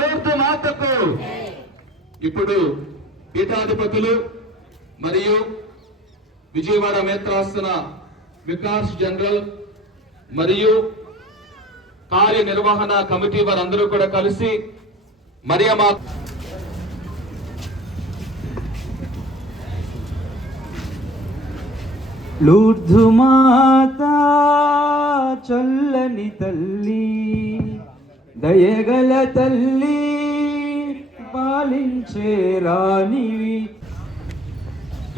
లూర్దు మాతకు. ఇప్పుడు పీఠాధిపతులు మరియు విజయవాడ మేత్రాసన వికాస్ జనరల్ మరియు కార్యనిర్వహణ కమిటీ వారందరూ కూడా కలిసి మరియమ్మ లూర్దు మాతా చల్లని తల్లి, దయగల తల్లి, పాలించే రాణివి.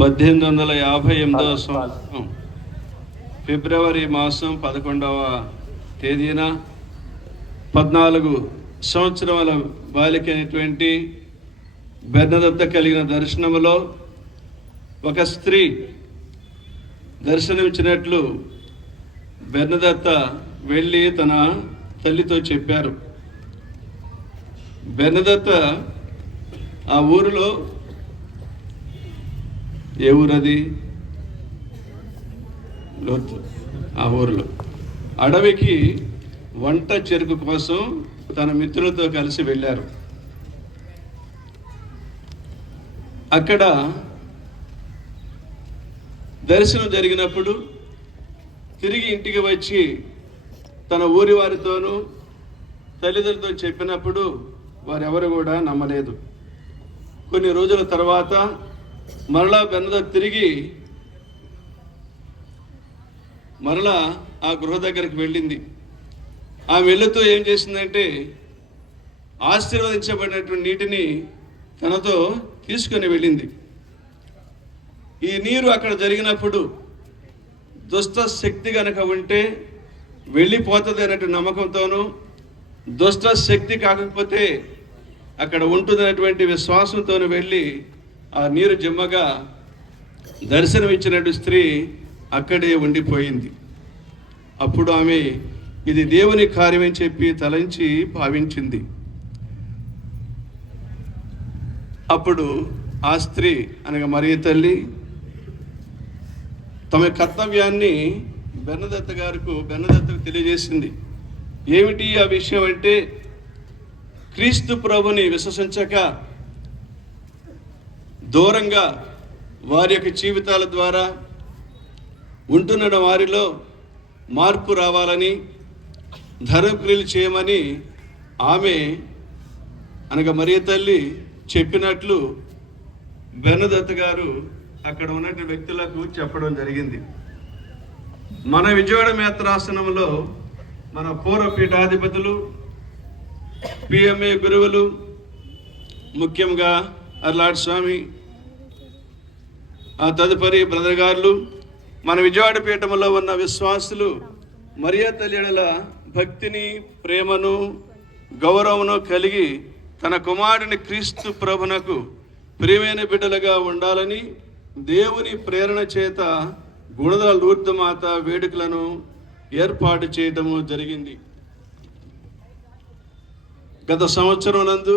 1858 సంవత్సరం ఫిబ్రవరి మాసం 11వ తేదీన 14 సంవత్సరాల బాలికైనటువంటి బెర్నదత్త కలిగిన దర్శనములో ఒక స్త్రీ దర్శనమిచ్చినట్లు బెర్నదత్త వెళ్ళి తన తల్లితో చెప్పారు. బెర్నదత్త ఆ ఊరిలో, ఏ ఊరది, లోతు, ఆ ఊరిలో అడవికి వంట చెరుకు కోసం తన మిత్రులతో కలిసి వెళ్ళారు. అక్కడ దర్శనం జరిగినప్పుడు తిరిగి ఇంటికి వచ్చి తన ఊరి వారితోనూ తల్లిదండ్రులతో చెప్పినప్పుడు వారెవరు కూడా నమ్మలేదు. కొన్ని రోజుల తర్వాత మరలా బెర్నదత్త తిరిగి మరలా ఆ గృహ దగ్గరికి వెళ్ళింది. ఆమె వెళుతూ ఏం చేసిందంటే ఆశీర్వదించబడినటువంటి నీటిని తనతో తీసుకొని వెళ్ళింది. ఈ నీరు అక్కడ జరిగినప్పుడు దుష్ట శక్తి కనుక ఉంటే వెళ్ళిపోతుంది అన్నటువంటి నమ్మకంతోనూ, దుష్ట శక్తి కాకపోతే అక్కడ ఉంటుందనేటువంటి విశ్వాసంతో వెళ్ళి ఆ నీరు జిమ్మగా దర్శనమిచ్చినట్టు స్త్రీ అక్కడే ఉండిపోయింది. అప్పుడు ఆమె ఇది దేవుని కార్యమని చెప్పి తలంచి భావించింది. అప్పుడు ఆ స్త్రీ అనగా మరియ తల్లి తమ కర్తవ్యాన్ని బెర్నదత్తకు తెలియజేసింది. ఏమిటి ఆ విషయం అంటే, క్రీస్తు ప్రభుని విశ్వసించక దూరంగా వారి యొక్క జీవితాల ద్వారా ఉంటున్న వారిలో మార్పు రావాలని, ధర్మక్రియలు చేయమని ఆమె అనగా మరియ తల్లి చెప్పినట్లు బెర్నదత్త గారు అక్కడ ఉన్నటువంటి వ్యక్తులకు చెప్పడం జరిగింది. మన విజయవాడ మేత్రాసనంలో మన పూర్వ పీఠాధిపతులు, పిఎంఏ గురువులు, ముఖ్యంగా అర్లాడ్ స్వామి, ఆ తదుపరి బ్రదర్ గారులు, మన విజయవాడ పీఠంలో ఉన్న విశ్వాసులు మరియ తల్లి యెడల భక్తిని, ప్రేమను, గౌరవమును కలిగి తన కుమారుని క్రీస్తు ప్రభునకు ప్రియమైన బిడ్డలుగా ఉండాలని దేవుని ప్రేరణ చేత గుణదల లూర్దు మాత వేడుకలను ఏర్పాటు చేయటము జరిగింది. గత సంవత్సరం నందు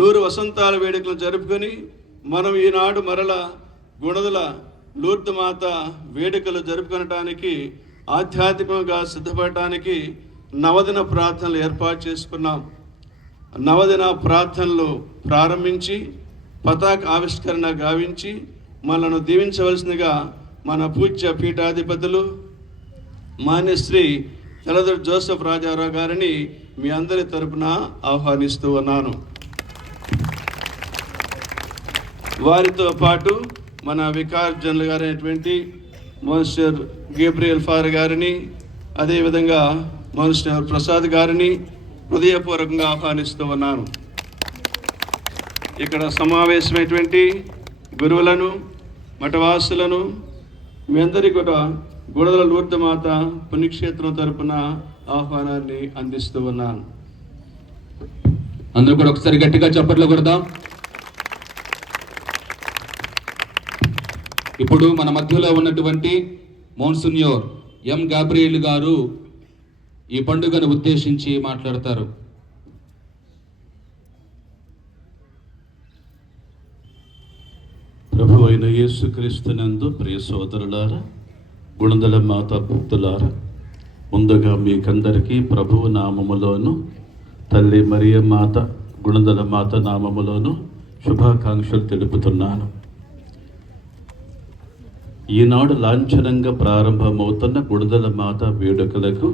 100 వసంతాల వేడుకలు జరుపుకొని మనం ఈనాడు మరల గుణదల లూర్దు మాత వేడుకలు జరుపుకొనటానికి ఆధ్యాత్మికంగా సిద్ధపడటానికి నవదిన ప్రార్థనలు ఏర్పాటు చేసుకున్నాం. నవదిన ప్రార్థనలు ప్రారంభించి పతాక ఆవిష్కరణ గావించి మనను దీవించవలసిందిగా మన పూజ్య పీఠాధిపతులు మాన్యశ్రీ తెలదూరు జోసెఫ్ రాజారావు గారిని మీ అందరి తరపున ఆహ్వానిస్తూ ఉన్నాను. వారితో పాటు మన వికార్ జనరల్ గారైనటువంటి మోన్సిటర్ గేబ్రియల్ ఫాదర్ గారిని, అదేవిధంగా మోన్సిటర్ ప్రసాద్ గారిని హృదయపూర్వకంగా ఆహ్వానిస్తూ ఉన్నాను. ఇక్కడ సమావేశమైనటువంటి గురువులను, మఠవాసులను మీ అందరికీ కూడా గుణదల లూర్దు మాత పుణ్యక్షేత్రం తరపున ఆహ్వానాన్ని అందిస్తూ ఉన్నాను. అందరూ కూడా ఒకసారి గట్టిగా చప్పట్లు కొడదాం. ఇప్పుడు మన మధ్యలో ఉన్నటువంటి మోన్సిన్యూర్ ఎం గాబ్రియల్ గారు ఈ పండుగను ఉద్దేశించి మాట్లాడతారు. ప్రభు అయిన యేసుక్రీస్తునందు ప్రియ సోదరులారా, గుణదల మాత భక్తులారా, ముందుగా మీకందరికీ ప్రభువు నామములోను తల్లి మరియ మాత గుణదల మాత నామములోను శుభాకాంక్షలు తెలుపుతున్నాను. ఈనాడు లాంఛనంగా ప్రారంభమవుతున్న గుణదల మాత వేడుకలకు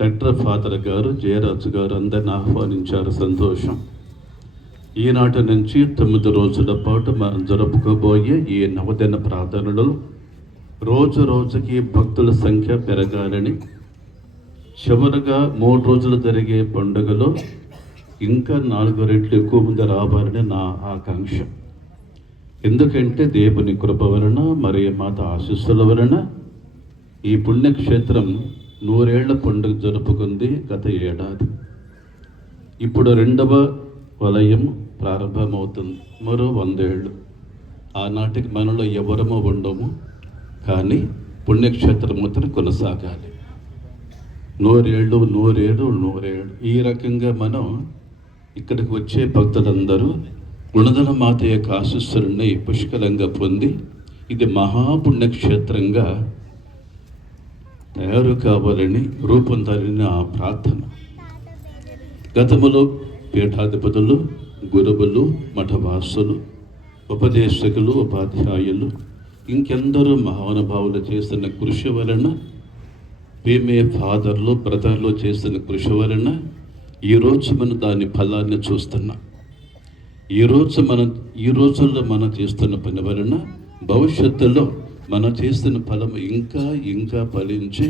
డాక్టర్ ఫాదర్ గారు, జయరాజు గారు అందరిని ఆహ్వానించారు. సంతోషం. ఈనాటి నుంచి 9 రోజుల పాటు మనం జరుపుకోబోయే ఈ నవదిన ప్రార్థనలు రోజు రోజుకి భక్తుల సంఖ్య పెరగాలని, చివరగా 3 రోజులు జరిగే పండుగలో ఇంకా 4 రెట్లు ఎక్కువ మంది రావాలని నా ఆకాంక్ష. ఎందుకంటే దేవుని కృప వలన, మరియ మాత ఆశీస్సుల వలన ఈ పుణ్యక్షేత్రం 100 ఏళ్ల పండుగ జరుపుకుంది గత ఏడాది. ఇప్పుడు 2వ వలయం ప్రారంభమవుతుంది. మరో 100 ఏళ్ళు. ఆనాటికి మనలో ఎవరమో ఉండము, కానీ పుణ్యక్షేత్రం మాత్రం కొనసాగాలి. 100 ఏళ్ళు, 100 ఏళ్ళు, 100 ఏళ్ళు. ఈ రకంగా మనం ఇక్కడికి వచ్చే భక్తులందరూ గుణదల మాత యొక్క ఆశీస్సులని పుష్కలంగా పొంది ఇది మహాపుణ్యక్షేత్రంగా తయారు కావాలని, రూపొందాలని నా ప్రార్థన. గతములో పీఠాధిపతులు, గురువులు, మఠవాసులు, ఉపదేశకులు, ఉపాధ్యాయులు, ఇంకెందరూ మహానుభావులు చేసిన కృషి వలన, మేమే ఫాదర్లు, బ్రదర్లు చేసిన కృషి వలన ఈరోజు మనం దాని ఫలాన్ని చూస్తున్నాం. ఈ రోజుల్లో మనం చేస్తున్న పని వలన భవిష్యత్తులో మనం చేస్తున్న ఫలం ఇంకా ఇంకా ఫలించి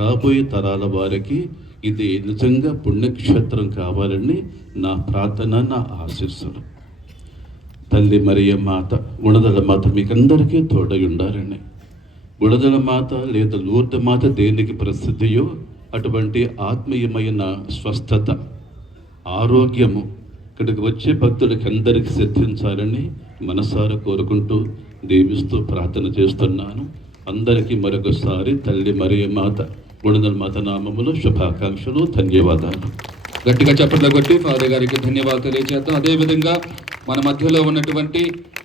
రాబోయే తరాల వారికి ఇది నిజంగా పుణ్యక్షేత్రం కావాలని నా ప్రార్థన, నా ఆశీస్సులు. తల్లి మరియ మాత, గుణదల మాత మీకందరికీ తోడై ఉండాలని. గుణదల మాత లేదా లూర్ద మాత దేనికి ప్రసిద్ధియో అటువంటి ఆత్మీయమైన స్వస్థత, ఆరోగ్యము ఇక్కడికి వచ్చే భక్తులకి అందరికీ సిద్ధించాలని మనసారా కోరుకుంటూ, దీవిస్తూ ప్రార్థన చేస్తున్నాను. అందరికీ మరొకసారి తల్లి మరియ మాత, గుణదల మాత నామములో శుభాకాంక్షలు, ధన్యవాదాలు. గట్టిగా చప్పట్లు కొట్టి ఫాదర్ గారికి ధన్యవాదాలు తెలియజేద్దాం. అదేవిధంగా మన మధ్యలో ఉన్నటువంటి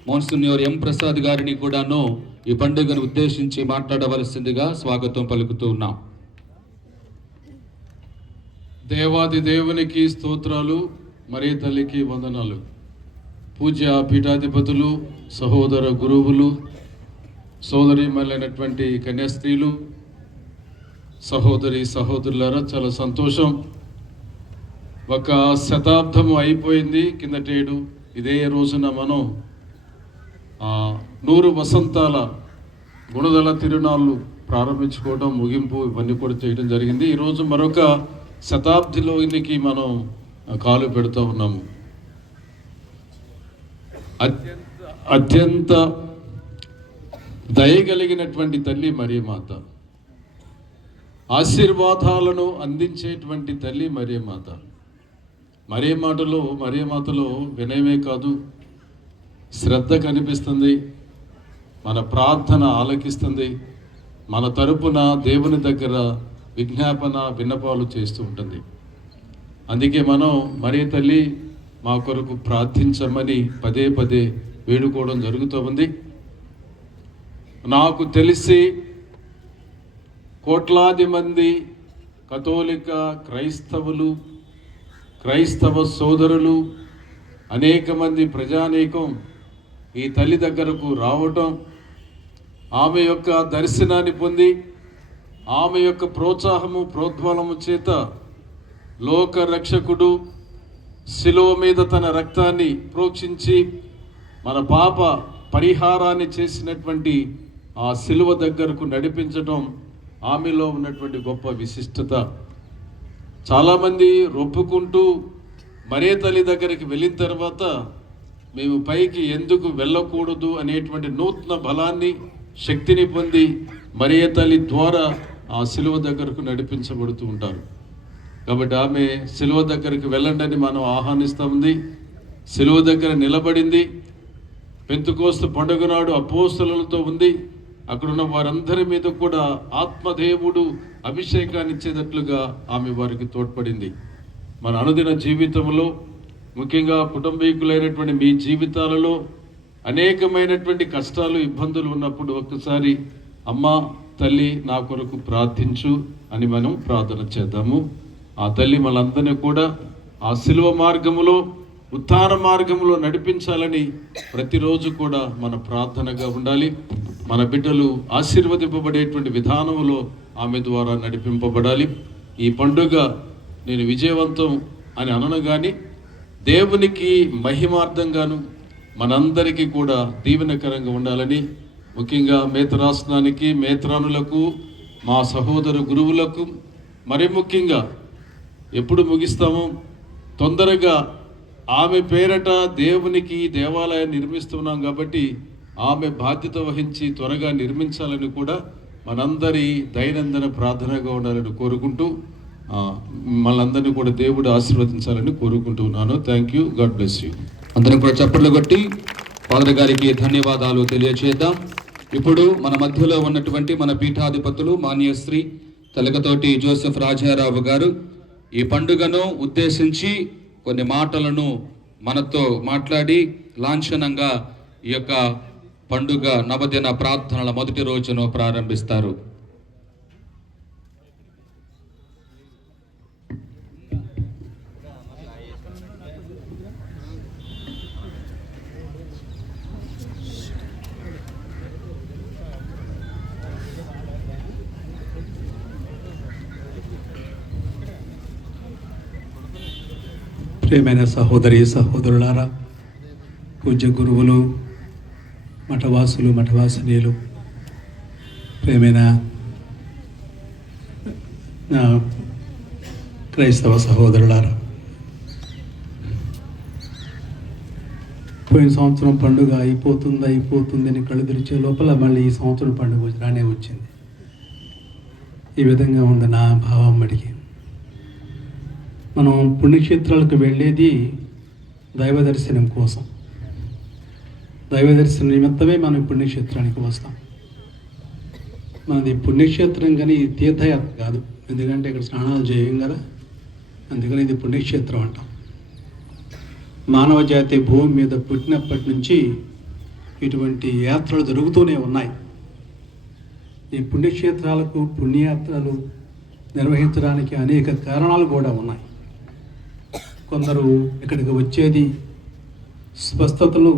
మోన్సిన్యూర్ ఎం ప్రసాద్ గారిని కూడాను ఈ పండుగను ఉద్దేశించి మాట్లాడవలసిందిగా స్వాగతం పలుకుతూ ఉన్నాం. దేవాది దేవునికి స్తోత్రాలు, మరియ తల్లికి వందనాలు. పూజ్య పీఠాధిపతులు, సహోదర గురువులు, సోదరీమణులైనటువంటి కన్యాస్త్రీలు, సహోదరులారా, చాలా సంతోషం. ఒక శతాబ్దం అయిపోయింది కిందటేడు. ఇదే రోజున మనం 100 వసంతాల గుణదల తిరునాళ్ళు ప్రారంభించుకోవడం, ముగింపు ఇవన్నీ కూడా చేయడం జరిగింది. ఈరోజు మరొక శతాబ్దిలోనికి మనం కాలు పెడుతూ ఉన్నాము. అత్యంత దయగలిగినటువంటి తల్లి మరియ మాత, ఆశీర్వాదాలను అందించేటువంటి తల్లి మరియ మాత. మరియ మాతలో వినయమే కాదు, శ్రద్ధ కనిపిస్తుంది. మన ప్రార్థన ఆలకిస్తుంది. మన తరపున దేవుని దగ్గర విజ్ఞాపన, విన్నపాలు చేస్తూ ఉంటుంది. అందుకే మనం మరియ తల్లి మా కొరకు ప్రార్థించమని పదే పదే వేడుకోవడం జరుగుతూ ఉంది. నాకు తెలిసి కోట్లాది మంది కథోలిక క్రైస్తవ సోదరులు, అనేక మంది ప్రజానీకం ఈ తల్లి దగ్గరకు రావటం, ఆమె యొక్క దర్శనాన్ని పొంది, ఆమె యొక్క ప్రోత్సాహము, ప్రోద్బలము చేత లోక రక్షకుడు శిలువ మీద తన రక్తాన్ని ప్రోక్షించి మన పాప పరిహారాన్ని చేసినటువంటి ఆ శిలువ దగ్గరకు నడిపించటం ఆమెలో ఉన్నటువంటి గొప్ప విశిష్టత. చాలామంది రొప్పుకుంటూ మరియ తల్లి దగ్గరికి వెళ్ళిన తర్వాత మేము పైకి ఎందుకు వెళ్ళకూడదు అనేటువంటి నూతన బలాన్ని, శక్తిని పొంది మరియ తల్లి ద్వారా ఆ శిలువ దగ్గరకు నడిపించబడుతూ ఉంటారు. కాబట్టి ఆమె శిలువ దగ్గరికి వెళ్ళండి అని మనం ఆహ్వానిస్తూ ఉంది. శిలువ దగ్గర నిలబడింది. పెంతెకోస్తు పండుగ నాడు అపోస్తలులతో ఉంది. అక్కడున్న వారందరి మీద కూడా ఆత్మదేవుడు అభిషేకాన్ని ఇచ్చేటట్లుగా ఆమె వారికి తోడ్పడింది. మన అనుదిన జీవితంలో, ముఖ్యంగా కుటుంబీకులైనటువంటి మీ జీవితాలలో అనేకమైనటువంటి కష్టాలు, ఇబ్బందులు ఉన్నప్పుడు ఒక్కసారి అమ్మా, తల్లి నా కొరకు ప్రార్థించు అని మనం ప్రార్థన చేద్దాము. ఆ తల్లి మనందరినీ కూడా ఆ శిలువ మార్గములో, ఉత్థాన మార్గంలో నడిపించాలని ప్రతిరోజు కూడా మన ప్రార్థనగా ఉండాలి. మన బిడ్డలు ఆశీర్వదింపబడేటువంటి విధానంలో ఆమె ద్వారా నడిపింపబడాలి. ఈ పండుగ నేను విజయవంతం అని అనను కానీ దేవునికి మహిమార్థంగాను మనందరికీ కూడా దీవెనకరంగా ఉండాలని, ముఖ్యంగా మేత్రాసనానికి, మేత్రానులకు, మా సహోదరు గురువులకు, మరి ముఖ్యంగా ఎప్పుడు ముగిస్తామో తొందరగా ఆమె పేరట దేవునికి దేవాలయాన్ని నిర్మిస్తున్నాం కాబట్టి ఆమె బాధ్యత వహించి త్వరగా నిర్మించాలని కూడా మనందరి దైనందిన ప్రార్థనగా ఉండాలని కోరుకుంటూ మనందరినీ కూడా దేవుడు ఆశీర్వదించాలని కోరుకుంటున్నాను. Thank you. God bless you. అందరం కూడా చప్పట్లు కొట్టి ఫాదర్ గారికి ధన్యవాదాలు తెలియజేద్దాం. ఇప్పుడు మన మధ్యలో ఉన్నటువంటి మన పీఠాధిపతులు మాన్యశ్రీ తలకతోటి జోసెఫ్ రాజారావు గారు ఈ పండుగను ఉద్దేశించి కొన్ని మాటలను మనతో మాట్లాడి లాంఛనంగా ఈ యొక్క పండుగ నవదిన ప్రార్థనల మొదటి రోజును ప్రారంభిస్తారు. ప్రియమైన సహోదరి సహోదరులారా, పూజ్య గురువులు, మఠవాసులు, మఠవాసినీలు, ప్రియమైన నా క్రైస్తవ సహోదరులారా, పోయిన సంవత్సరం పండుగ అయిపోతుంది అని కళ్ళు తెరిచే లోపల మళ్ళీ ఈ సంవత్సరం పండుగ రానే వచ్చింది. ఈ విధంగా ఉంది నా భావం. మడికి మనం పుణ్యక్షేత్రాలకు వెళ్ళేది దైవ దర్శనం కోసం. దైవ దర్శనం నిమిత్తమే మనం పుణ్యక్షేత్రానికి వస్తాం. మనది పుణ్యక్షేత్రం కానీ ఇది తీర్థయాత్ర కాదు. ఎందుకంటే ఇక్కడ స్నానాలు చేయం కదా, అందుకని ఇది పుణ్యక్షేత్రం అంటాం. మానవ జాతి భూమి మీద పుట్టినప్పటి నుంచి ఇటువంటి యాత్రలు జరుగుతూనే ఉన్నాయి. ఈ పుణ్యక్షేత్రాలకు, పుణ్యయాత్రలు నిర్వహించడానికి అనేక కారణాలు కూడా ఉన్నాయి. కొందరు ఇక్కడికి వచ్చేది స్వస్థతలు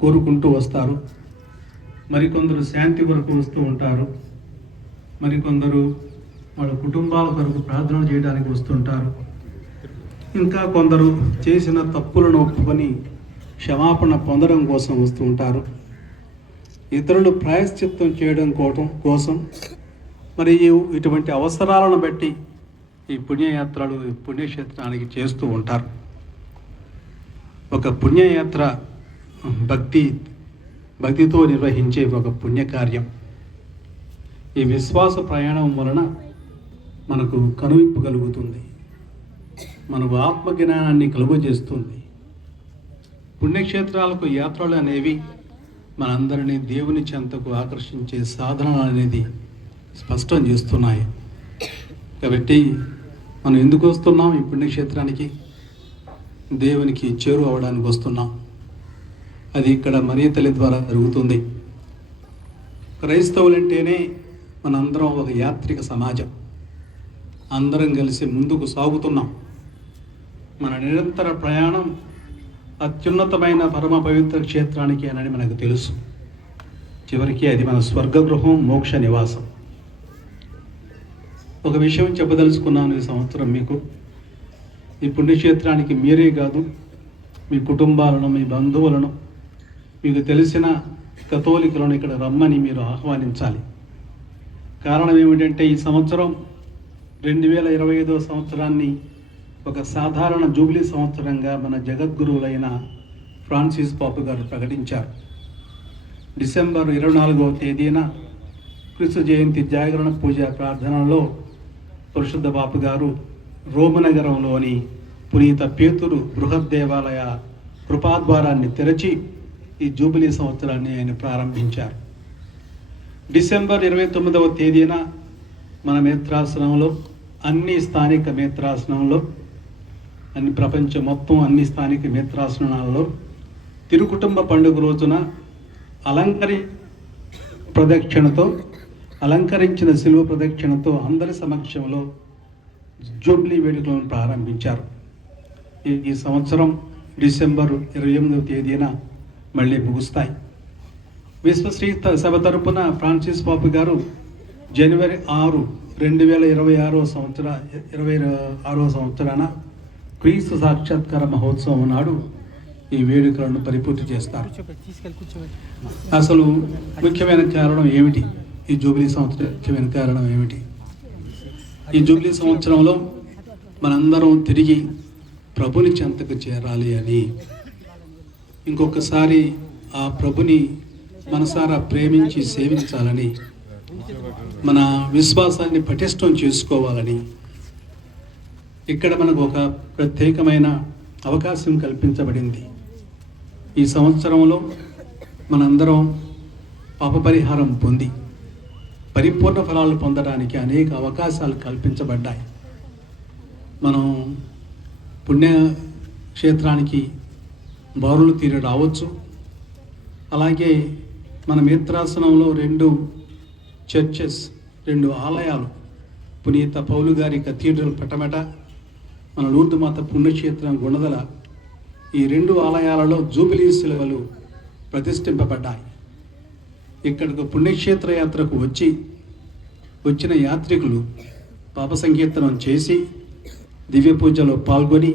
కోరుకుంటూ వస్తారు, మరికొందరు శాంతి కొరకు వస్తూ ఉంటారు, మరికొందరు వాళ్ళ కుటుంబాల కొరకు ప్రార్థన చేయడానికి వస్తుంటారు, ఇంకా కొందరు చేసిన తప్పులను ఒప్పుకొని క్షమాపణ పొందడం కోసం వస్తూ ఉంటారు, ఇతరులు ప్రాయశ్చిత్తం చేయడం కోసం మరియు ఇటువంటి అవసరాలను బట్టి ఈ పుణ్యయాత్రలు పుణ్యక్షేత్రానికి చేస్తూ ఉంటారు. ఒక పుణ్యయాత్ర భక్తితో నిర్వహించే ఒక పుణ్యకార్యం. ఈ విశ్వాస ప్రయాణం వలన మనకు కనువిప్పు కలుగుతుంది, మనకు ఆత్మజ్ఞానాన్ని కలుగజేస్తుంది. పుణ్యక్షేత్రాలకు యాత్రలు అనేవి మనందరినీ దేవుని చెంతకు ఆకర్షించే సాధనలు అనేది స్పష్టం చేస్తున్నాయి. కాబట్టి మనం ఎందుకు వస్తున్నాం? ఈ పుణ్యక్షేత్రానికి దేవునికి చేరువ అవడానికి వస్తున్నాం. అది ఇక్కడ మరియ తల్లి ద్వారా జరుగుతుంది. క్రైస్తవులంటేనే మనందరం ఒక యాత్రిక సమాజం. అందరం కలిసి ముందుకు సాగుతున్నాం. మన నిరంతర ప్రయాణం అత్యున్నతమైన పరమ పవిత్ర క్షేత్రానికి అని మనకు తెలుసు. చివరికి అది మన స్వర్గగృహం, మోక్ష నివాసం. ఒక విషయం చెప్పదలుచుకున్నాను ఈ సంవత్సరం మీకు. ఈ పుణ్యక్షేత్రానికి మీరే కాదు, మీ కుటుంబాలను, మీ బంధువులను, మీకు తెలిసిన కథోలికులను ఇక్కడ రమ్మని మీరు ఆహ్వానించాలి. కారణం ఏమిటంటే ఈ సంవత్సరం 2025వ సంవత్సరాన్ని ఒక సాధారణ జూబిలీ సంవత్సరంగా మన జగద్గురువులైన ఫ్రాన్సిస్ పాపు గారు ప్రకటించారు. డిసెంబర్ 24వ తేదీన క్రీస్తు జయంతి జాగరణ పూజ ప్రార్థనలో పరిశుద్ధ పాపు గారు రోము నగరంలోని పునీత పేతురు బృహత్ దేవాలయ కృపాద్వారాన్ని తెరచి ఈ జూబిలీ సంవత్సరాన్ని ఆయన ప్రారంభించారు. డిసెంబర్ 29వ తేదీన మన మేత్రాసనంలో, అన్ని స్థానిక మేత్రాసనంలో, అన్ని ప్రపంచం మొత్తం అన్ని స్థానిక మేత్రాసనాలలో తిరుకుటుంబ పండుగ రోజున అలంకరించిన శిలువ ప్రదక్షిణతో అందరి సమక్షంలో జూబ్లీ వేడుకలను ప్రారంభించారు. ఈ సంవత్సరం డిసెంబర్ 28వ తేదీన మళ్ళీ ముగుస్తాయి. విశ్వశ్రీ సభ తరపున ఫ్రాన్సిస్ పాపు గారు జనవరి 6, 2026 సంవత్సరాన క్రీస్తు సాక్షాత్కార మహోత్సవం నాడు ఈ వేడుకలను పరిపూర్తి చేస్తారు. అసలు ముఖ్యమైన కారణం ఏమిటి? ఈ జూబ్లీ సంవత్సరం ముఖ్యమైన కారణం ఏమిటి? ఈ జూబ్లీ సంవత్సరంలో మనందరం తిరిగి ప్రభుని చెంతకు చేరాలి అని, ఇంకొకసారి ఆ ప్రభుని మనసారా ప్రేమించి సేవించాలని, మన విశ్వాసాన్ని పటిష్టం చేసుకోవాలని ఇక్కడ మనకు ఒక ప్రత్యేకమైన అవకాశం కల్పించబడింది. ఈ సంవత్సరంలో మనందరం పాప పరిహారం పొంది పరిపూర్ణ ఫలాలు పొందడానికి అనేక అవకాశాలు కల్పించబడ్డాయి. మనం పుణ్యక్షేత్రానికి బారులు తీరి రావచ్చు. అలాగే మన మిత్రాసనంలో 2 చర్చెస్, 2 ఆలయాలు, పునీత పౌలు గారి కథీడ్రల్ పటమట, మన లూర్దు మాత పుణ్యక్షేత్రం గుణదల, ఈ 2 ఆలయాలలో జూబిలీ శిలువలు ప్రతిష్ఠింపబడ్డాయి. ఇక్కడికి పుణ్యక్షేత్ర యాత్రకు వచ్చిన యాత్రికులు పాప సంకీర్తనం చేసి దివ్య పూజలో పాల్గొని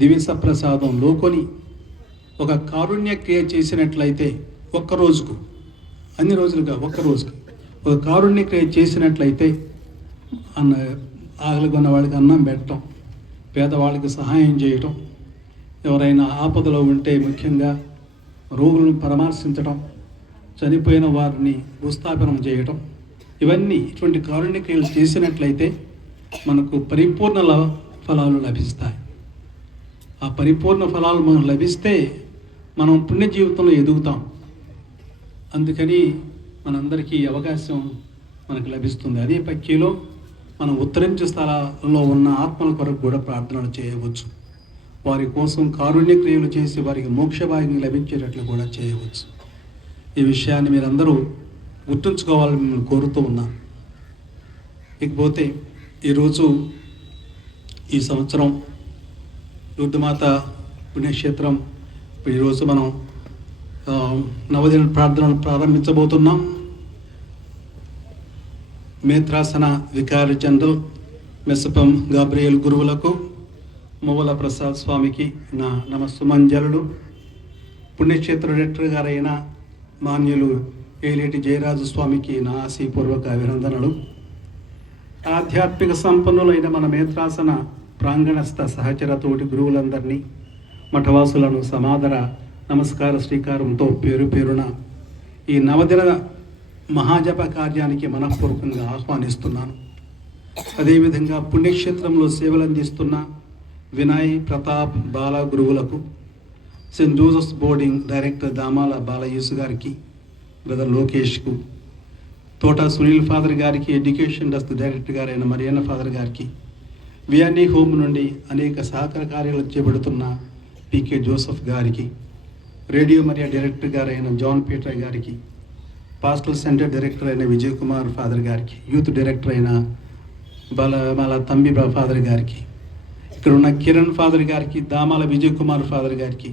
దివ్య సప్రసాదం లోకొని ఒక కారుణ్య క్రియ చేసినట్లయితే ఒక్కరోజుకు, అన్ని రోజులుగా ఒక్కరోజుకి ఒక కారుణ్య క్రియ చేసినట్లయితే ఆకలిగొన్న వాళ్ళకి అన్నం పెట్టడం, పేదవాళ్ళకి సహాయం చేయటం, ఎవరైనా ఆపదలో ఉంటే ముఖ్యంగా రోగులను పరామర్శించడం, చనిపోయిన వారిని భూస్థాపనం చేయటం, ఇటువంటి కారుణ్య క్రియలు చేసినట్లయితే మనకు పరిపూర్ణ ఫలాలు లభిస్తాయి. ఆ పరిపూర్ణ ఫలాలు మనకు లభిస్తే మనం పుణ్య జీవితంలో ఎదుగుతాం. అందుకని మనందరికీ అవకాశం మనకు లభిస్తుంది. అదే పక్కీలో మనం ఉత్తరించు స్థలాల్లో ఉన్న ఆత్మల కొరకు కూడా ప్రార్థనలు చేయవచ్చు. వారి కోసం కారుణ్య క్రియలు చేసి వారికి మోక్ష భాగ్యం లభించేటట్లు కూడా చేయవచ్చు. ఈ విషయాన్ని మీరందరూ గుర్తుంచుకోవాలని మిమ్మల్ని కోరుతూ ఉన్నాను. ఇకపోతే ఈరోజు ఈ సంవత్సరం లూర్దుమాత పుణ్యక్షేత్రం, ఈరోజు మనం నవదిన ప్రార్థనలు ప్రారంభించబోతున్నాం. మేత్రాసన వికారి జనరల్ మెస్సపం గాబ్రియల్ గురువులకు, మువ్వల ప్రసాద్ స్వామికి నా నమస్సుమంజలు. పుణ్యక్షేత్ర డైరెక్టర్ గారైన మాన్యులు ఏలేటి జయరాజు స్వామికి నా ఆశీపూర్వక అభినందనలు. ఆధ్యాత్మిక సంపన్నులైన మన మేత్రాసన ప్రాంగణస్థ సహచర తోటి గురువులందరినీ, మఠవాసులను సమాదర నమస్కార శ్రీకారంతో పేరు పేరున ఈ నవదిన మహాజప కార్యానికి మనఃపూర్వకంగా ఆహ్వానిస్తున్నాను. అదేవిధంగా పుణ్యక్షేత్రంలో సేవలు అందిస్తున్న వినయ్, ప్రతాప్, బాల గురువులకు, Saint Joseph's boarding director Damala Balayesu గారికి, బ్రదర్ లోకేష్కు, తోట సునీల్ ఫాదర్ గారికి, ఎడ్యుకేషన్ ట్రస్ట్ డైరెక్టర్ గారైన మరియన్న ఫాదర్ గారికి, వియానీ హోమ్ నుండి అనేక సహకార కార్యాలు చేపడుతున్న పీకే జోసెఫ్ గారికి, రేడియో మరియా డైరెక్టర్ గారైన జాన్ పీటర్ గారికి, పాస్టల్ సెంటర్ డైరెక్టర్ అయిన విజయ్ కుమార్ ఫాదర్ గారికి, యూత్ డైరెక్టర్ అయిన బాల తంబి ఫాదర్ గారికి, ఇక్కడ ఉన్న కిరణ్ ఫాదర్ గారికి, దామాల విజయ్ కుమార్ ఫాదర్ గారికి,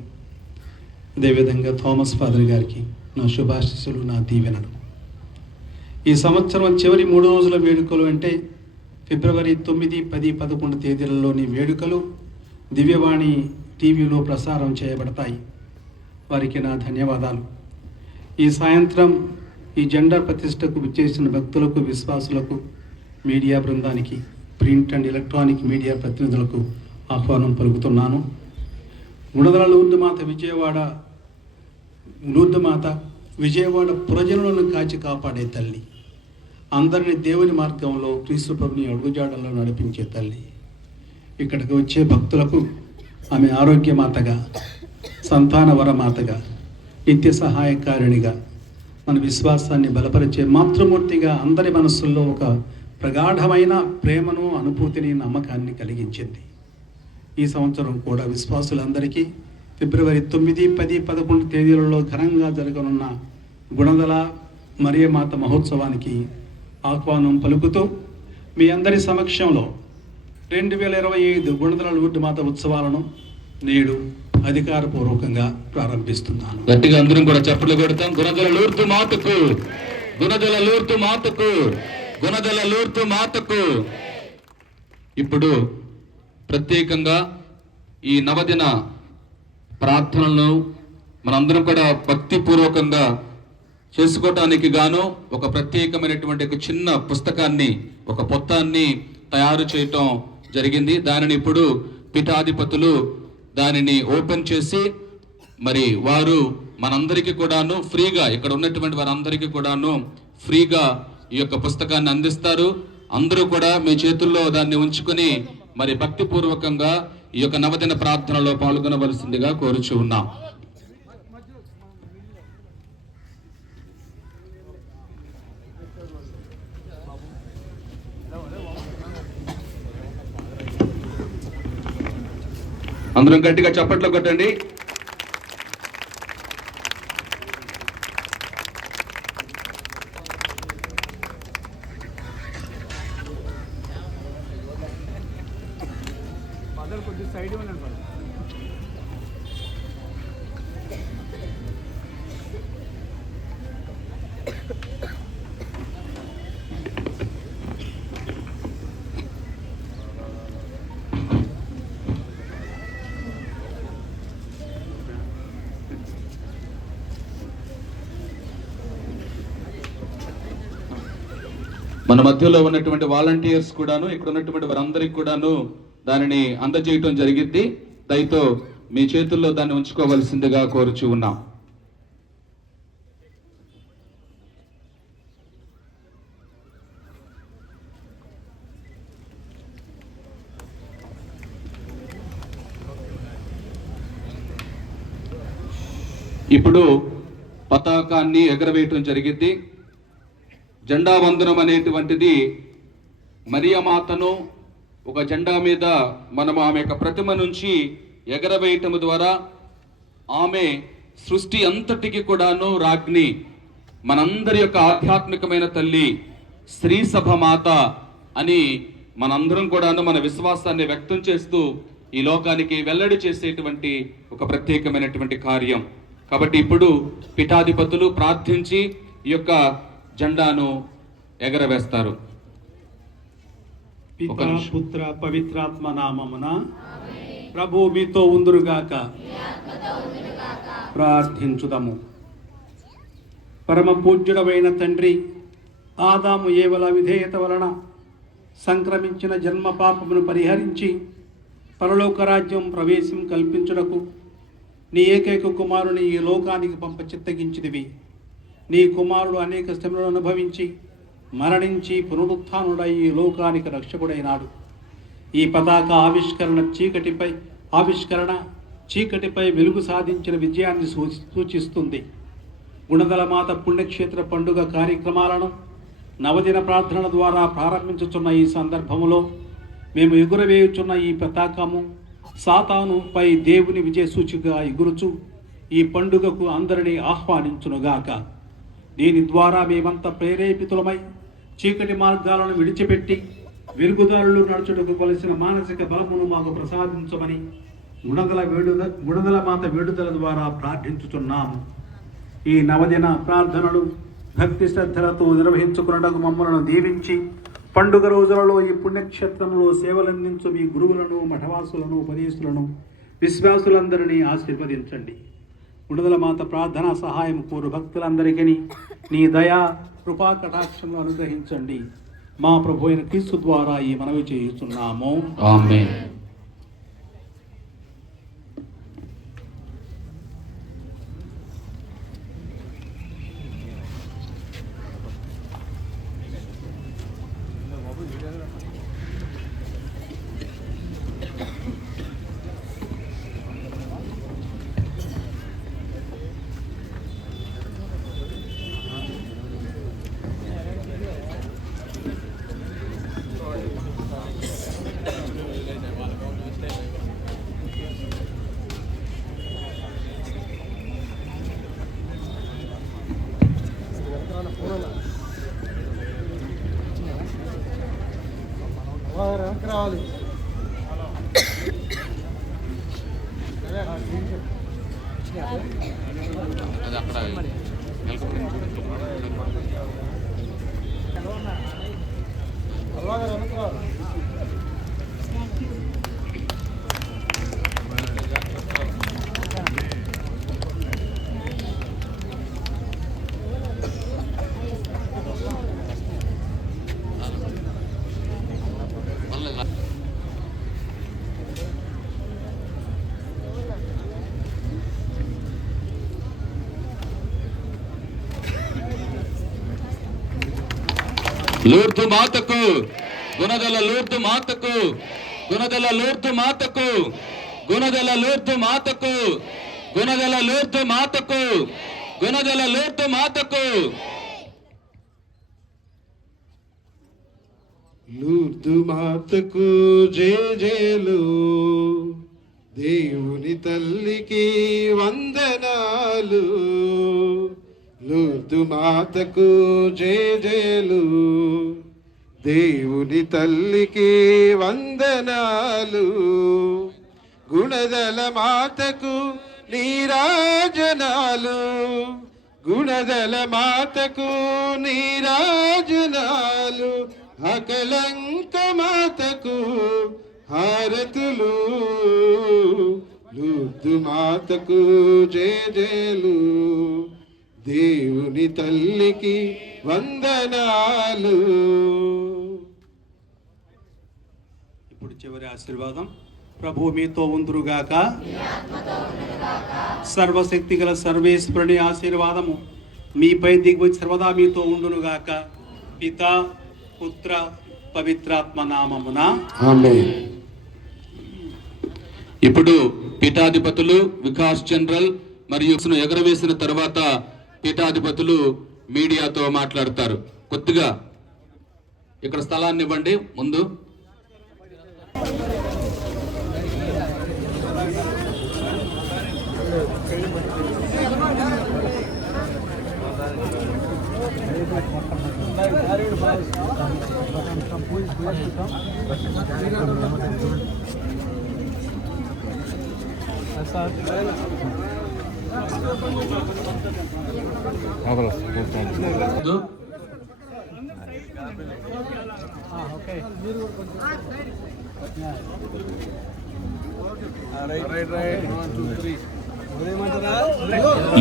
అదేవిధంగా థామస్ ఫాదర్ గారికి నా శుభాశీస్సులు, నా దీవెనలు. ఈ సంవత్సరం చివరి 3 రోజుల వేడుకలు అంటే ఫిబ్రవరి 9, 10, 11 తేదీలలోని వేడుకలు దివ్యవాణి టీవీలో ప్రసారం చేయబడతాయి. వారికి నా ధన్యవాదాలు. ఈ సాయంత్రం ఈ జెండా ప్రతిష్టకు విచ్చేసిన భక్తులకు, విశ్వాసులకు, మీడియా బృందానికి, ప్రింట్ అండ్ ఎలక్ట్రానిక్ మీడియా ప్రతినిధులకు ఆహ్వానం పలుకుతున్నాను. గుణదల లూర్దుమాత విజయవాడ పురజనులను కాచి కాపాడే తల్లి, అందరినీ దేవుని మార్గంలో క్రీస్తు ప్రభుని అడుగుజాడల్లో నడిపించే తల్లి. ఇక్కడికి వచ్చే భక్తులకు ఆమె ఆరోగ్యమాతగా, సంతాన వరమాతగా, నిత్య సహాయకారిణిగా, మన విశ్వాసాన్ని బలపరిచే మాతృమూర్తిగా అందరి మనస్సుల్లో ఒక ప్రగాఢమైన ప్రేమను, అనుభూతిని, నమ్మకాన్ని కలిగించింది. ఈ సంవత్సరం కూడా విశ్వాసులందరికీ ఫిబ్రవరి 9, 10, 11 తేదీలలో ఘనంగా జరగనున్న గుణదల మరియమాత మహోత్సవానికి ఆహ్వానం పలుకుతూ మీ అందరి సమక్షంలో 2025 గుణదల లూర్దు మాత ఉత్సవాలను నేడు అధికారపూర్వకంగా ప్రారంభిస్తున్నాను. గట్టిగా అందరం కూడా చప్పట్లు కొడతాం. గుణదల లూర్దు మాతకు, గుణదల లూర్దు మాతకు, గుణదల లూర్దు మాతకు. ఇప్పుడు ప్రత్యేకంగా ఈ నవదిన ప్రార్థనలను మనందరం కూడా భక్తిపూర్వకంగా చేసుకోవటానికి గాను ఒక ప్రత్యేకమైనటువంటి ఒక చిన్న పుస్తకాన్ని, ఒక పొత్తాన్ని తయారు చేయటం జరిగింది. దానిని ఇప్పుడు పీఠాధిపతులు దానిని ఓపెన్ చేసి మరి వారు మనందరికీ కూడాను ఫ్రీగా, ఇక్కడ ఉన్నటువంటి వారందరికీ కూడాను ఫ్రీగా ఈ యొక్క పుస్తకాన్ని అందిస్తారు. అందరూ కూడా మీ చేతుల్లో దాన్ని ఉంచుకొని మరి భక్తిపూర్వకంగా ఈ యొక్క నవదిన ప్రార్థనలో పాల్గొనవలసిందిగా కోరుచూ ఉన్నాం. అందరం గట్టిగా చప్పట్లు కొట్టండి. మన మధ్యలో ఉన్నటువంటి వాలంటీర్స్ కూడాను, ఇక్కడ ఉన్నటువంటి వారందరికి కూడాను దానిని అందజేయటం జరిగింది. దయతో మీ చేతుల్లో దాన్ని ఉంచుకోవలసిందిగా కోరుచూ ఉన్నాం. ఇప్పుడు పతాకాన్ని ఎగరవేయటం జరిగింది. జెండా వందనం అనేటువంటిది మరియమాతను ఒక జెండా మీద మనం ఆమె యొక్క ప్రతిమ నుంచి ఎగరవేయటం ద్వారా ఆమె సృష్టి అంతటికి కూడాను రాజ్ఞి, మనందరి యొక్క ఆధ్యాత్మికమైన తల్లి, స్త్రీ సభ మాత అని మనందరం కూడాను మన విశ్వాసాన్ని వ్యక్తం చేస్తూ ఈ లోకానికి వెల్లడి చేసేటువంటి ఒక ప్రత్యేకమైనటువంటి కార్యం. కాబట్టి ఇప్పుడు పీఠాధిపతులు ప్రార్థించి ఈ యొక్క జెండాను ఎగరవేస్తారు. పితా పుత్ర పవిత్రాత్మ నామమున ప్రభు మీతో ఉందురుగాక. ప్రార్థించుదము. పరమ పూజ్యుడమైన తండ్రి, ఆదాము ఏవల విధేయత వలన సంక్రమించిన జన్మ పాపమును పరిహరించి పరలోక రాజ్యం ప్రవేశం కల్పించుటకు నీ ఏకైక కుమారుని ఈ లోకానికి పంప చిత్తగించిదివి. నీ కుమారుడు అనేక శ్రమలను అనుభవించి మరణించి పునరుత్థానుడై ఈ లోకానికి రక్షకుడైనాడు. ఈ పతాక ఆవిష్కరణ చీకటిపై వెలుగు సాధించిన విజయాన్ని సూచిస్తుంది. గుణదల మాత పుణ్యక్షేత్ర పండుగ కార్యక్రమాలను నవదిన ప్రార్థనల ద్వారా ప్రారంభించుచున్న ఈ సందర్భంలో మేము ఎగురవేయుచున్న ఈ పతాకము సాతానుపై దేవుని విజయ సూచికగా ఎగురుచు ఈ పండుగకు అందరినీ ఆహ్వానించునుగాక. దీని ద్వారా మేమంతా ప్రేరేపితులమై చీకటి మార్గాలను విడిచిపెట్టి వెలుగుదారులు నడుచుటకు కొలిసిన మానసిక బలమును మాకు ప్రసాదించమని గుణదల మాత వేడుదల ద్వారా ప్రార్థించుచున్నాము. ఈ నవదిన ప్రార్థనలు భక్తి శ్రద్ధలతో నిర్వహించుకున్నటకు మమ్మలను దీవించి పండుగ రోజులలో ఈ పుణ్యక్షేత్రంలో సేవలందించు మీ గురువులను, మఠవాసులను, ఉపదేశులను, విశ్వాసులందరినీ ఆశీర్వదించండి. గుణదల మాత ప్రార్థనా సహాయం కోరు భక్తులందరికీ నీ దయా కృపా కటాక్షంలో అనుగ్రహించండి. మా ప్రభు అయిన క్రీస్తు ద్వారా ఈ మనవి చేయుచున్నాము. ఆమేన్. రావాలి. లూర్దు మాతకు, గుణదల లూర్దు మాతకు, గుణదల లూర్దు మాతకు, గుణదల లూర్దు మాతకు, గుణదల లూర్దు మాతకు, గుణదల లూర్దు మాతకు. లూర్దు మాతకు జేజేలు, దేవుని తల్లికి వందనాలు. లూర్దు మాతకు జేజేలు, దేవుని తల్లికి వందనాలు. గుణదల మాతకు నీరాజనాలు, గుణదల మాతకు నీరాజనాలు. అకలంక మాతకు హారతులు, లూర్దు మాతకు జేజేలు, దేవుని తల్లికి వందనాలు. ఇప్పుడు చివరి ఆశీర్వాదం. ప్రభు మీతో ఉందురుగాక. సర్వశక్తి గల సర్వేశ్వరుని ఆశీర్వాదము మీపై దిగివచ్చి సర్వదా మీతో ఉండునుగాక. పిత, పుత్ర, పవిత్రాత్మ నామమున ఆమేన్. ఇప్పుడు పీఠాధిపతులు వికాస్ జనరల్ మరియు ఎగరవేసిన తర్వాత పీఠాధిపతులు మీడియాతో మాట్లాడతారు. కొద్దిగా ఇక్కడ స్థలాన్ని ఇవ్వండి. ముందు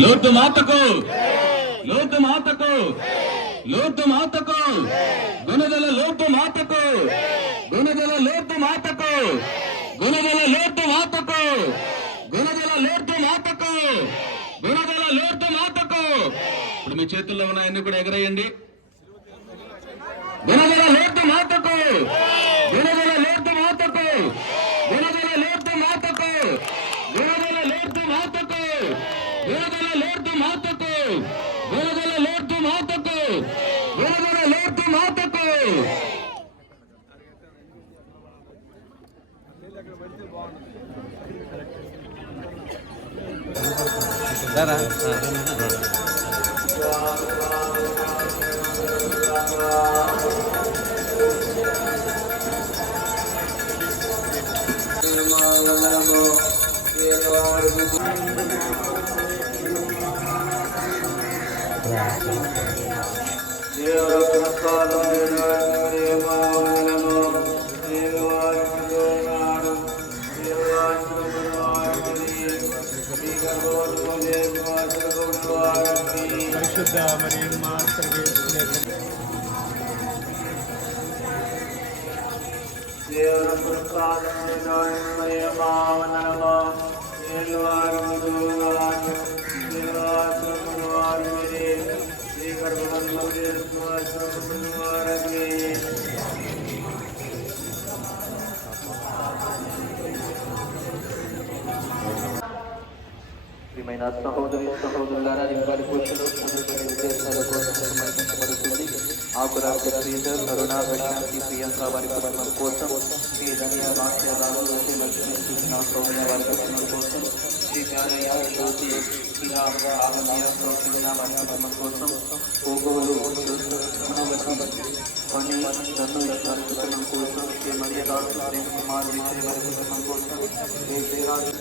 లూర్దు మాతకు, లూర్దు మాతకు, లూర్దు మాతకు, గుణదల లూర్దు మాతకు, గుణదల లూర్దు మాతకు, గుణదల లూర్దు మాతకు, గుణదల లూర్దు మాతకు, గుణదల లూర్దు మాతకు. ఇప్పుడు మీ చేతుల్లో ఉన్నాయన్నీ కూడా ఎగరేయండి. గుణదల లూర్దు మాతకు, గుణదల లూర్దు మాతకు, గుణదల లూర్దు మాతకు, గుణదల లూర్దు మాతకు, గుణదల లూర్దు మాతకు, గుణదల లూర్దు మాతకు, గుణదల లూర్దు మాతకు. ప్రియమైన సహోదరి సహోదరులారా, వారి పురుషులు ఉద్దేశాల కోసం సమర్పించబడుతుంది. ఆకురాకు ప్రియ కరుణ ప్రశాంతి ప్రియాంక వారి కుటుంబం కోసం, శ్రీ ధనియ వాక్య రాజు లక్ష్మీ సూచన సౌమ్య వారి కుటుంబం కోసం, శ్రీ జ్ఞానయ్య జ్యోతి ఆగమ్య సౌమ్య వారి కుటుంబం కోసం, పోగోలు అని నన్ను విచారించడం కోసం శ్రీ మరియదాసు ప్రేమ కుమార్ విషయ వరకడం కోసం శ్రీ జయరాజు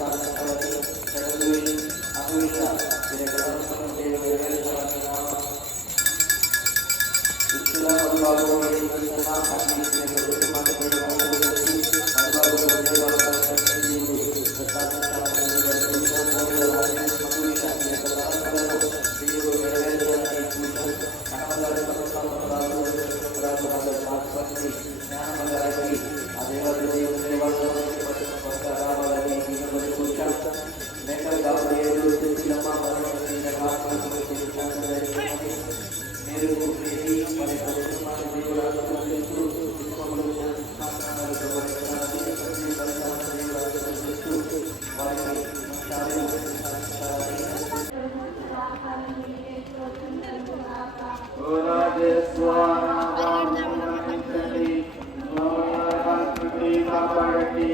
కాపాడండి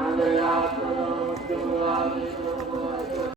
అందరి